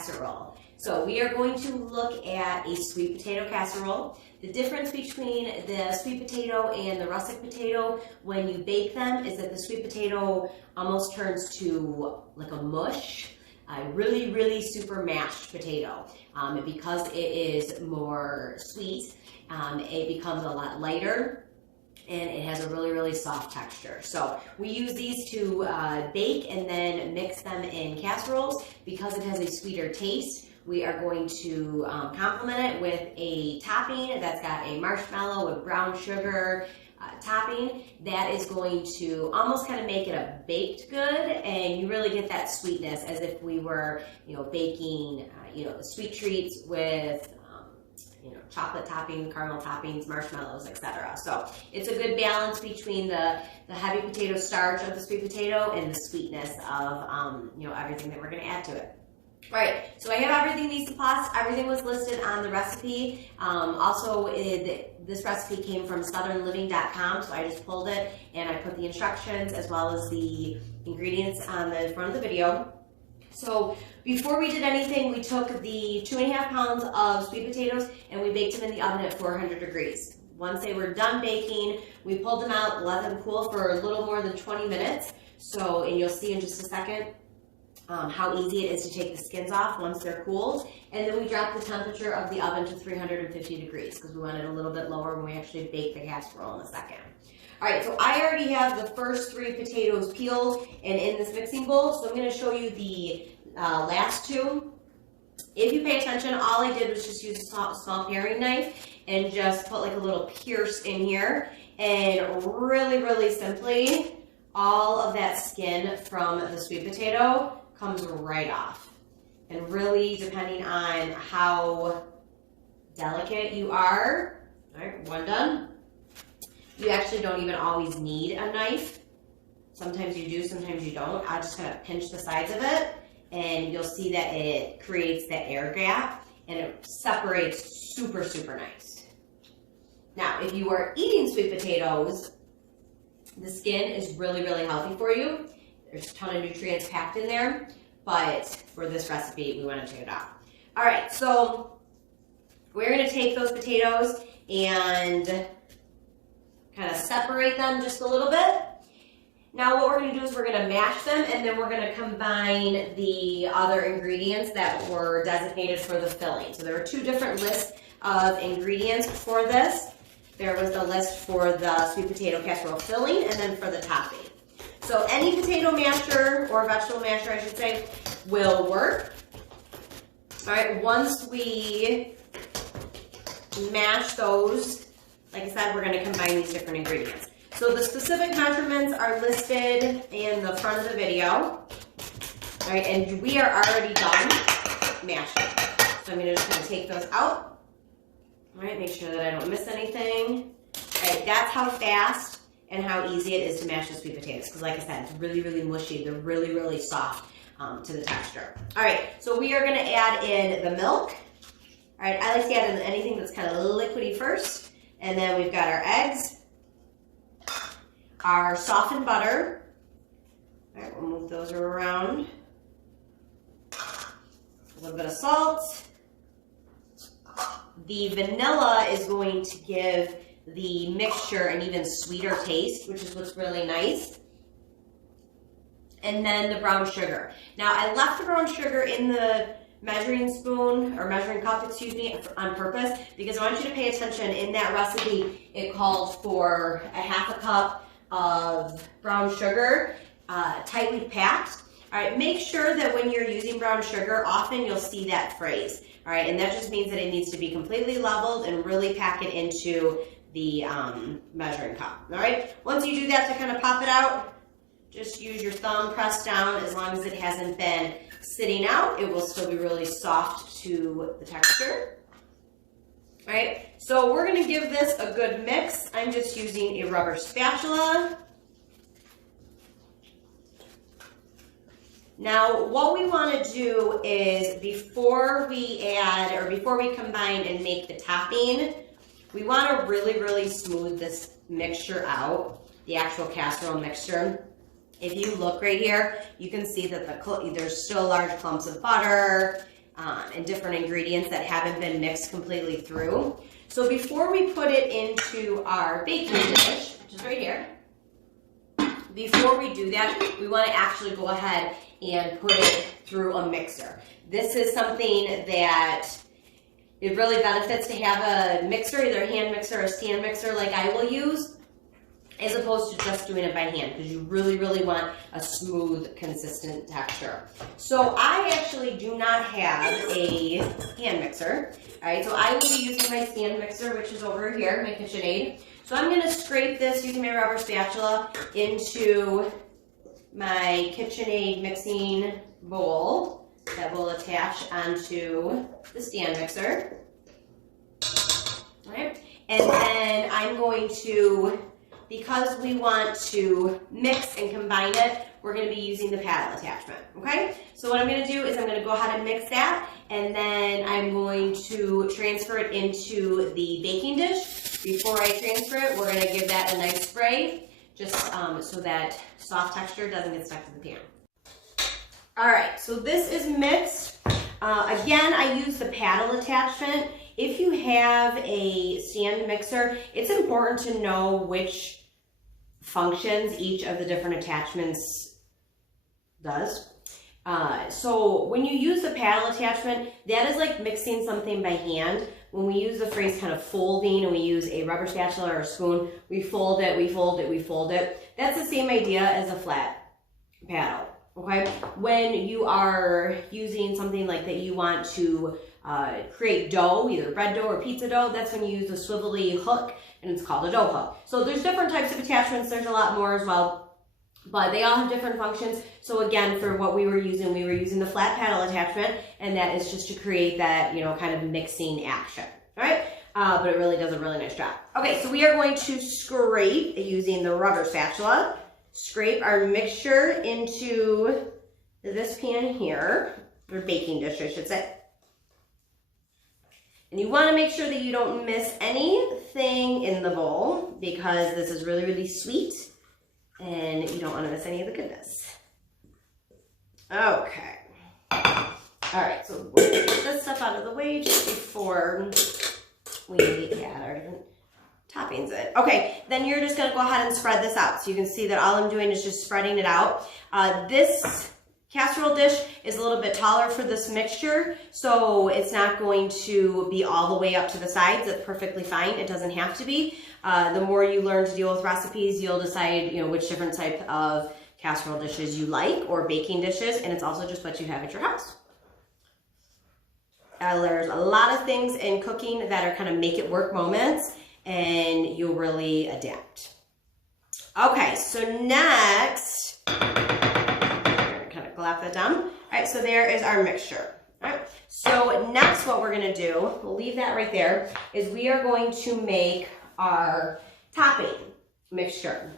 casserole. So we are going to look at a sweet potato casserole. The difference between the sweet potato and the russet potato when you bake them is that the sweet potato almost turns to like a mush, a really, really super mashed potato. Because it is more sweet, it becomes a lot lighter and it has a really, really soft texture. So we use these to bake and then mix them in casseroles. Because it has a sweeter taste, we are going to complement it with a topping that's got a marshmallow with brown sugar topping. That is going to almost kind of make it a baked good, and you really get that sweetness as if we were, baking, sweet treats with, chocolate toppings, caramel toppings, marshmallows, etc. So it's a good balance between the heavy potato starch of the sweet potato and the sweetness of, everything that we're going to add to it. All right, so I have everything these spots. Everything was listed on the recipe. This recipe came from southernliving.com, so I just pulled it and I put the instructions as well as the ingredients on the front of the video. So before we did anything, we took the 2.5 pounds of sweet potatoes and we baked them in the oven at 400 degrees. Once they were done baking, we pulled them out, let them cool for a little more than 20 minutes. And you'll see in just a second how easy it is to take the skins off once they're cooled. And then we dropped the temperature of the oven to 350 degrees because we want it a little bit lower when we actually bake the casserole in a second. All right, so I already have the first 3 potatoes peeled and in this mixing bowl, so I'm going to show you the last 2. If you pay attention, all I did was just use a small paring knife and just put like a little pierce in here, and really, really simply, all of that skin from the sweet potato comes right off. And really, depending on how delicate you are, all right, one done. You actually don't even always need a knife. Sometimes you do, sometimes you don't. I'll just kind of pinch the sides of it, and you'll see that it creates that air gap, and it separates super, super nice. Now, if you are eating sweet potatoes, the skin is really, really healthy for you. There's a ton of nutrients packed in there, but for this recipe, we want to take it out. All right, so we're going to take those potatoes and kind of separate them just a little bit. Now what we're going to do is we're going to mash them, and then we're going to combine the other ingredients that were designated for the filling. So there were 2 different lists of ingredients for this. There was the list for the sweet potato casserole filling and then for the topping. So any potato masher, or vegetable masher I should say, will work. All right, once we mash those, like I said, we're going to combine these different ingredients. So the specific measurements are listed in the front of the video. All right, and we are already done mashing. So I'm going to just kind of take those out. All right, make sure that I don't miss anything. All right, that's how fast and how easy it is to mash the sweet potatoes. Because like I said, it's really, really mushy. They're really, really soft to the texture. All right, so we are going to add in the milk. All right, I like to add in anything that's kind of liquidy first. And then we've got our eggs, our softened butter. All right, we'll move those around. A little bit of salt. The vanilla is going to give the mixture an even sweeter taste, which is what's really nice. And then the brown sugar. Now, I left the brown sugar in the measuring spoon, or measuring cup, excuse me, on purpose, because I want you to pay attention. In that recipe, it called for a 1/2 cup of brown sugar, tightly packed. All right, make sure that when you're using brown sugar, often you'll see that phrase. All right, and that just means that it needs to be completely leveled and really pack it into the measuring cup. All right, once you do that, to kind of pop it out, just use your thumb, press down. As long as it hasn't been sitting out, it will still be really soft to the texture. All right, so we're going to give this a good mix. I'm just using a rubber spatula. Now, what we want to do is before we combine and make the topping, we want to really, really smooth this mixture out, the actual casserole mixture. If you look right here, you can see that there's still large clumps of butter. and different ingredients that haven't been mixed completely through. So before we put it into our baking dish, which is right here, before we do that, we want to actually go ahead and put it through a mixer. This is something that it really benefits to have a mixer, either a hand mixer or a stand mixer like I will use, as opposed to just doing it by hand, because you really, really want a smooth, consistent texture. So I actually do not have a hand mixer. All right, so I will be using my stand mixer, which is over here, my KitchenAid. So I'm gonna scrape this using my rubber spatula into my KitchenAid mixing bowl that will attach onto the stand mixer. All right, and then I'm going to, because we want to mix and combine it, we're going to be using the paddle attachment, okay? So what I'm going to do is I'm going to go ahead and mix that, and then I'm going to transfer it into the baking dish. Before I transfer it, we're going to give that a nice spray, just so that soft texture doesn't get stuck to the pan. All right, so this is mixed. Again, I use the paddle attachment. If you have a stand mixer, it's important to know which functions each of the different attachments does. So when you use the paddle attachment, that is like mixing something by hand. When we use the phrase kind of folding and we use a rubber spatula or a spoon, we fold it, we fold it, we fold it. That's the same idea as a flat paddle, okay? When you are using something like that, you want to create dough, either bread dough or pizza dough, that's when you use the swivelly hook, and it's called a dough hook. So there's different types of attachments, there's a lot more as well, but they all have different functions. So again, for what we were using the flat paddle attachment, and that is just to create that, you know, kind of mixing action, all right? But it really does a really nice job. Okay, so we are going to scrape using the rubber spatula, scrape our mixture into this pan here, or baking dish, I should say. And you want to make sure that you don't miss anything in the bowl, because this is really, really sweet and you don't want to miss any of the goodness. Okay. All right, so we're going to get this stuff out of the way just before we add our different toppings in. Okay, then you're just going to go ahead and spread this out. So you can see that all I'm doing is just spreading it out. This casserole dish is a little bit taller for this mixture, so it's not going to be all the way up to the sides. It's perfectly fine. It doesn't have to be. The more you learn to deal with recipes, you'll decide, you know, which different type of casserole dishes you like, or baking dishes, and it's also just what you have at your house. There's a lot of things in cooking that are kind of make it work moments, and you'll really adapt. Okay, so next, glap that down. All right, so there is our mixture. All right, so next what we're gonna do, we'll leave that right there, is we are going to make our topping mixture.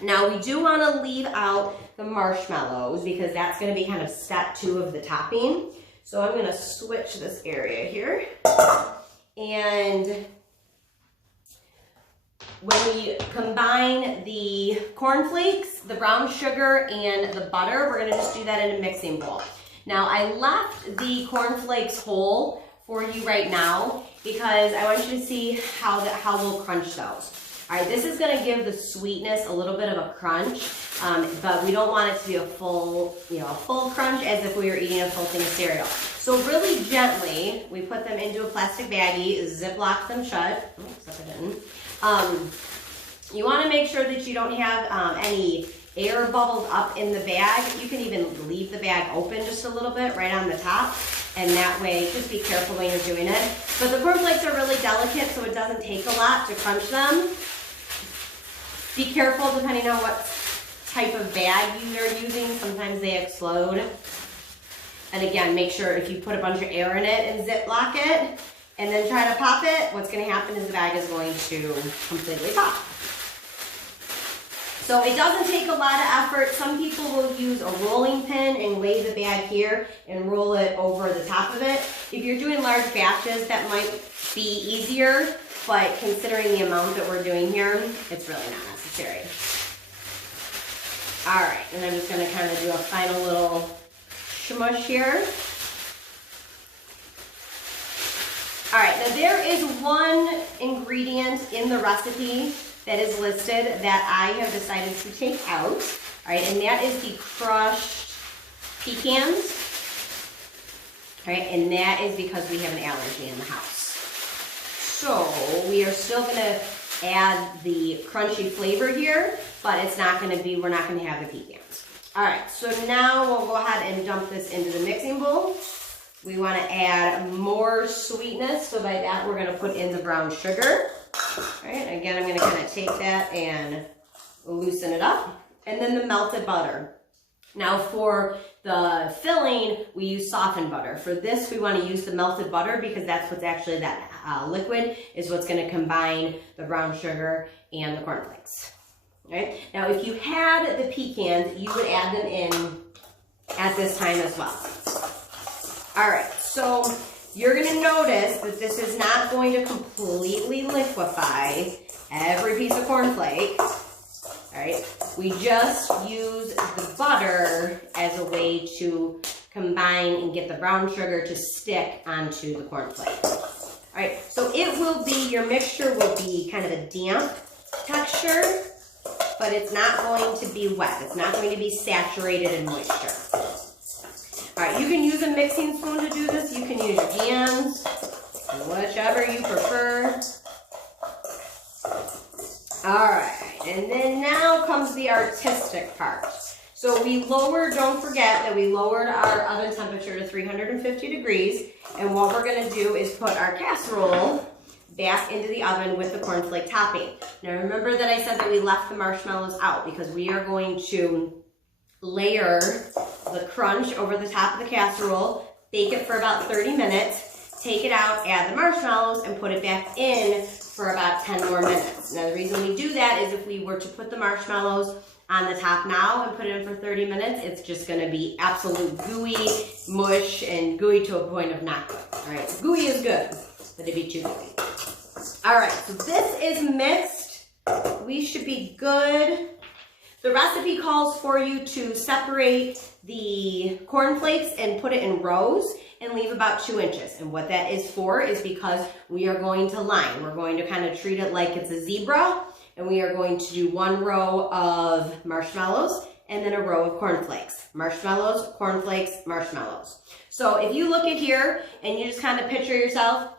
Now we do wanna leave out the marshmallows, because that's gonna be kind of step 2 of the topping. So I'm gonna switch this area here, and when we combine the cornflakes, the brown sugar, and the butter, we're gonna just do that in a mixing bowl. Now, I left the cornflakes whole for you right now because I want you to see how we'll crunch those. All right, this is gonna give the sweetness a little bit of a crunch, but we don't want it to be a full, a full crunch as if we were eating a full thing of cereal. So really gently, we put them into a plastic baggie, Ziploc them shut. Oh, except I didn't. You want to make sure that you don't have any air bubbles up in the bag. You can even leave the bag open just a little bit right on the top, and that way, just be careful when you're doing it. But the cornflakes are really delicate, so it doesn't take a lot to crunch them. Be careful depending on what type of bag you are using. Sometimes they explode. And again, make sure if you put a bunch of air in it and Ziploc it, and then try to pop it, what's going to happen is the bag is going to completely pop. So it doesn't take a lot of effort. Some people will use a rolling pin and lay the bag here and roll it over the top of it. If you're doing large batches, that might be easier, but considering the amount that we're doing here, it's really not necessary. All right, and I'm just going to kind of do a final little smush here. All right, now there is one ingredient in the recipe that is listed that I have decided to take out. All right, and that is the crushed pecans. All right, and that is because we have an allergy in the house. So we are still gonna add the crunchy flavor here, but it's not gonna be, we're not gonna have the pecans. All right, so now we'll go ahead and dump this into the mixing bowl. We wanna add more sweetness, so by that we're gonna put in the brown sugar. All right, again, I'm gonna kind of take that and loosen it up. And then the melted butter. Now for the filling, we use softened butter. For this, we want to use the melted butter because that's what's actually, that liquid is what's going to combine the brown sugar and the cornflakes. All right. Now, if you had the pecans, you would add them in at this time as well. All right. So you're going to notice that this is not going to completely liquefy every piece of cornflake. All right, we just use the butter as a way to combine and get the brown sugar to stick onto the cornflake. All right, so it will be, your mixture will be kind of a damp texture, but it's not going to be wet. It's not going to be saturated in moisture. All right, you can use a mixing spoon to do this. You can use your hands, whichever you prefer. All right. And then now comes the artistic part. So we lowered, don't forget that we lowered our oven temperature to 350 degrees. And what we're gonna do is put our casserole back into the oven with the cornflake topping. Now remember that I said that we left the marshmallows out because we are going to layer the crunch over the top of the casserole, bake it for about 30 minutes, take it out, add the marshmallows, and put it back in for about 10 more minutes. Now the reason we do that is if we were to put the marshmallows on the top now and put it in for 30 minutes, it's just gonna be absolute gooey mush and gooey to a point of not good. All right, gooey is good, but it'd be too gooey. All right, so this is mixed. We should be good. The recipe calls for you to separate the cornflakes and put it in rows and leave about 2 inches. And what that is for is because we are going to line. We're going to kind of treat it like it's a zebra, and we are going to do 1 row of marshmallows and then a row of cornflakes. Marshmallows, cornflakes, marshmallows. So if you look at here and you just kind of picture yourself,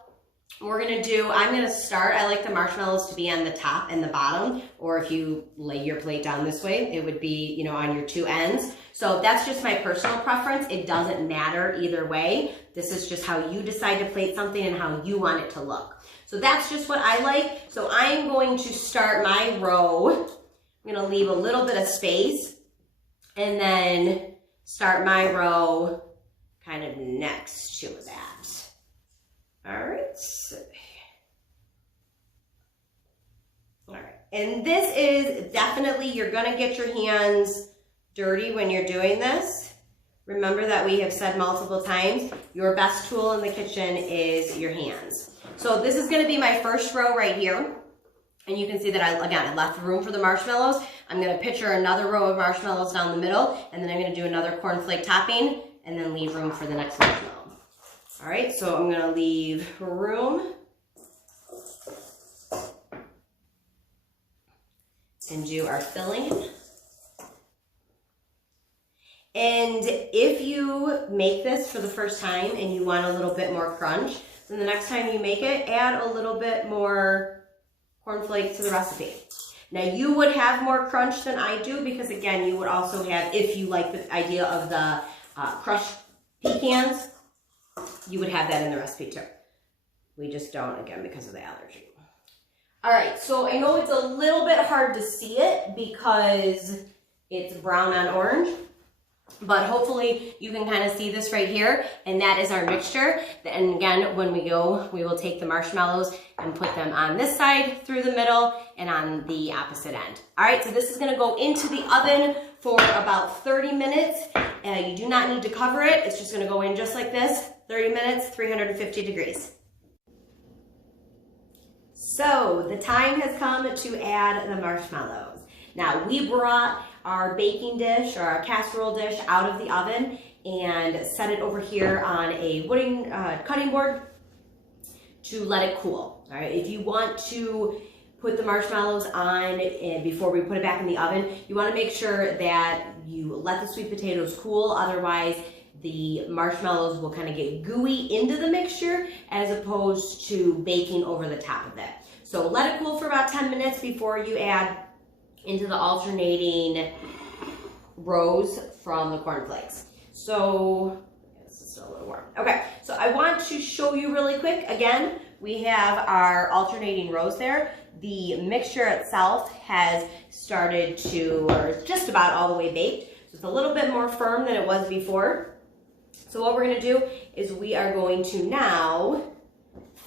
we're gonna do, I'm gonna start, I like the marshmallows to be on the top and the bottom, or if you lay your plate down this way, it would be, you know, on your 2 ends. So that's just my personal preference. It doesn't matter either way. This is just how you decide to plate something and how you want it to look. So that's just what I like. So I'm going to start my row. I'm gonna leave a little bit of space and then start my row kind of next to that. All right. All right. And this is definitely, you're gonna get your hands dirty when you're doing this. Remember that we have said multiple times, your best tool in the kitchen is your hands. So this is gonna be my first row right here. And you can see that I left room for the marshmallows. I'm gonna picture another row of marshmallows down the middle, and then I'm gonna do another cornflake topping, and then leave room for the next marshmallow. All right, so I'm gonna leave room and do our filling. And if you make this for the first time and you want a little bit more crunch, then the next time you make it, add a little bit more cornflakes to the recipe. Now you would have more crunch than I do because again, you would also have, if you like the idea of the crushed pecans, you would have that in the recipe too. We just don't, again, because of the allergy. All right, so I know it's a little bit hard to see it because it's brown on orange, but hopefully you can kind of see this right here, and that is our mixture. And again, when we go, we will take the marshmallows and put them on this side through the middle and on the opposite end. All right, so this is gonna go into the oven for about 30 minutes. You do not need to cover it. It's just gonna go in just like this, 30 minutes, 350 degrees. So the time has come to add the marshmallows. Now we brought our baking dish or our casserole dish out of the oven and set it over here on a wooden cutting board. to let it cool. All right, if you want to put the marshmallows on and before we put it back in the oven, you want to make sure that you let the sweet potatoes cool. Otherwise, the marshmallows will kind of get gooey into the mixture as opposed to baking over the top of it. So let it cool for about 10 minutes before you add into the alternating rows from the cornflakes. So this is still a little warm. Okay, so I want to show you really quick. Again, we have our alternating rows there. The mixture itself has started to, or it's just about all the way baked. So it's a little bit more firm than it was before. So what we're gonna do is we are going to now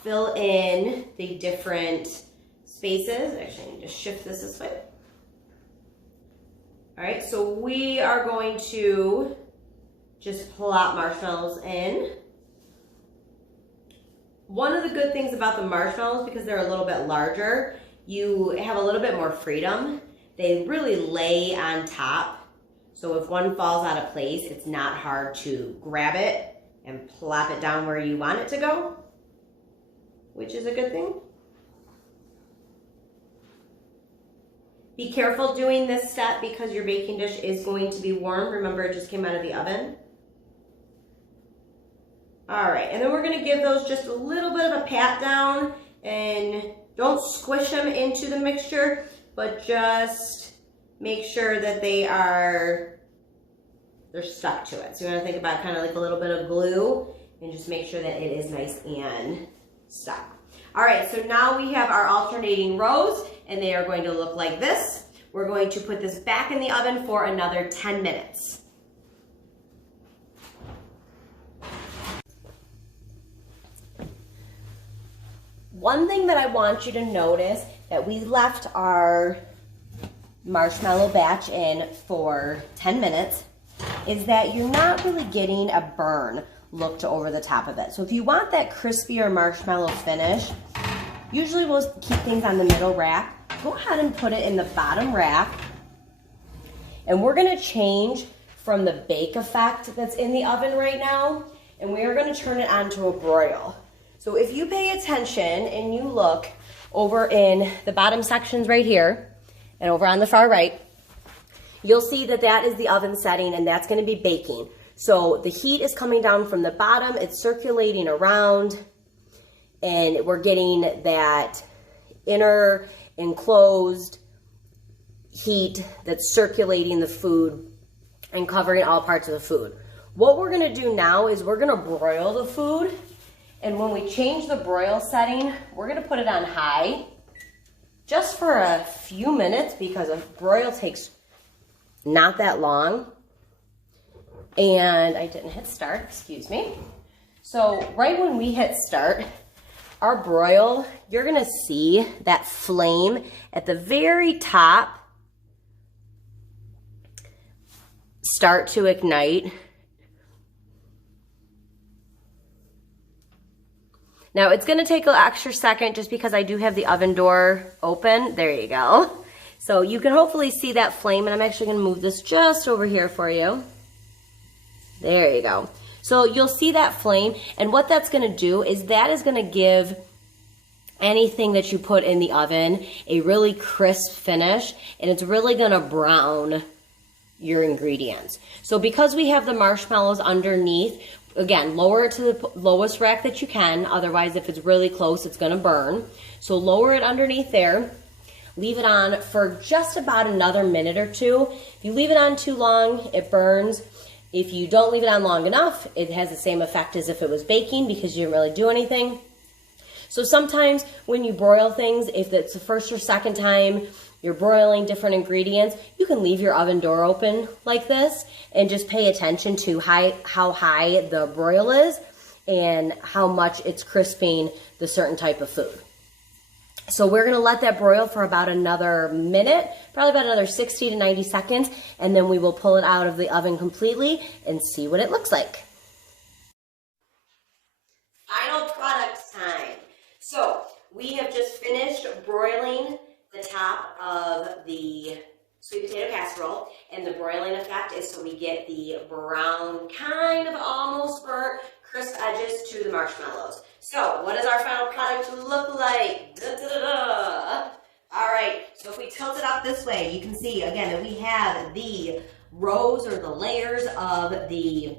fill in the different spaces. Actually, I need to shift this way. All right, so we are going to just plop marshmallows in. One of the good things about the marshmallows, because they're a little bit larger, you have a little bit more freedom. They really lay on top. So if one falls out of place, it's not hard to grab it and plop it down where you want it to go, which is a good thing. Be careful doing this step because your baking dish is going to be warm. Remember, it just came out of the oven. All right, and then we're gonna give those just a little bit of a pat down, and don't squish them into the mixture, but just make sure that they're stuck to it. So you wanna think about kind of like a little bit of glue and just make sure that it is nice and stuck. All right, so now we have our alternating rows, and they are going to look like this. We're going to put this back in the oven for another 10 minutes. One thing that I want you to notice that we left our marshmallow batch in for 10 minutes is that you're not really getting a burn look to over the top of it. So if you want that crispier marshmallow finish, usually we'll keep things on the middle rack. Go ahead and put it in the bottom rack. And we're gonna change from the bake effect that's in the oven right now, and we are gonna turn it onto a broil. So if you pay attention and you look over in the bottom sections right here and over on the far right, you'll see that that is the oven setting and that's gonna be baking. So the heat is coming down from the bottom, it's circulating around, and we're getting that inner enclosed heat that's circulating the food and covering all parts of the food. What we're gonna do now is we're gonna broil the food, and when we change the broil setting, we're gonna put it on high just for a few minutes because a broil takes not that long. And I didn't hit start, excuse me. So right when we hit start, our broil, you're gonna see that flame at the very top start to ignite. Now it's gonna take an extra second just because I do have the oven door open. There you go. So you can hopefully see that flame, and I'm actually gonna move this just over here for you. There you go. So you'll see that flame, and what that's gonna do is that is gonna give anything that you put in the oven a really crisp finish, and it's really gonna brown your ingredients. So because we have the marshmallows underneath, again, lower it to the lowest rack that you can, otherwise if it's really close, it's gonna burn. So lower it underneath there, leave it on for just about another minute or two. If you leave it on too long, it burns. If you don't leave it on long enough, it has the same effect as if it was baking because you didn't really do anything. So sometimes when you broil things, if it's the first or second time you're broiling different ingredients, you can leave your oven door open like this and just pay attention to how high the broil is and how much it's crisping the certain type of food. So we're gonna let that broil for about another minute, probably about another 60 to 90 seconds, and then we will pull it out of the oven completely and see what it looks like. Final product time. So we have just finished broiling the top of the sweet potato casserole, and the broiling effect is so we get the brown, kind of almost burnt, crisp edges to the marshmallows. So what does our final product look like? Da, da, da, da. All right, so if we tilt it up this way, you can see again that we have the rows or the layers of the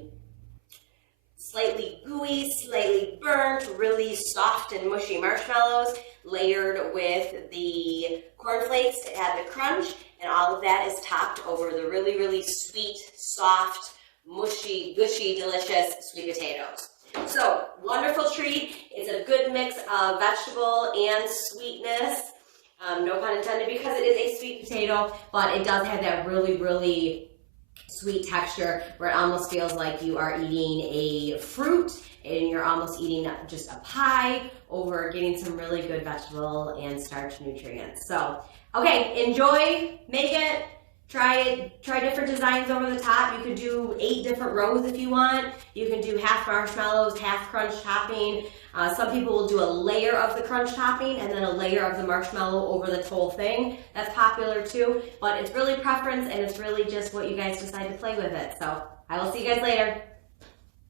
slightly gooey, slightly burnt, really soft and mushy marshmallows layered with the cornflakes to add the crunch, and all of that is topped over the really, really sweet, soft, mushy, gushy, delicious sweet potatoes. So, wonderful treat. It's a good mix of vegetable and sweetness. No pun intended, because it is a sweet potato, but it does have that really, really sweet texture where it almost feels like you are eating a fruit and you're almost eating just a pie over getting some really good vegetable and starch nutrients. So, okay, enjoy, make it, try different designs over the top. You could do 8 different rows if you want. You can do half marshmallows, half crunch topping. Some people will do a layer of the crunch topping and then a layer of the marshmallow over the whole thing. That's popular too, but it's really preference and it's really just what you guys decide to play with it. So I will see you guys later.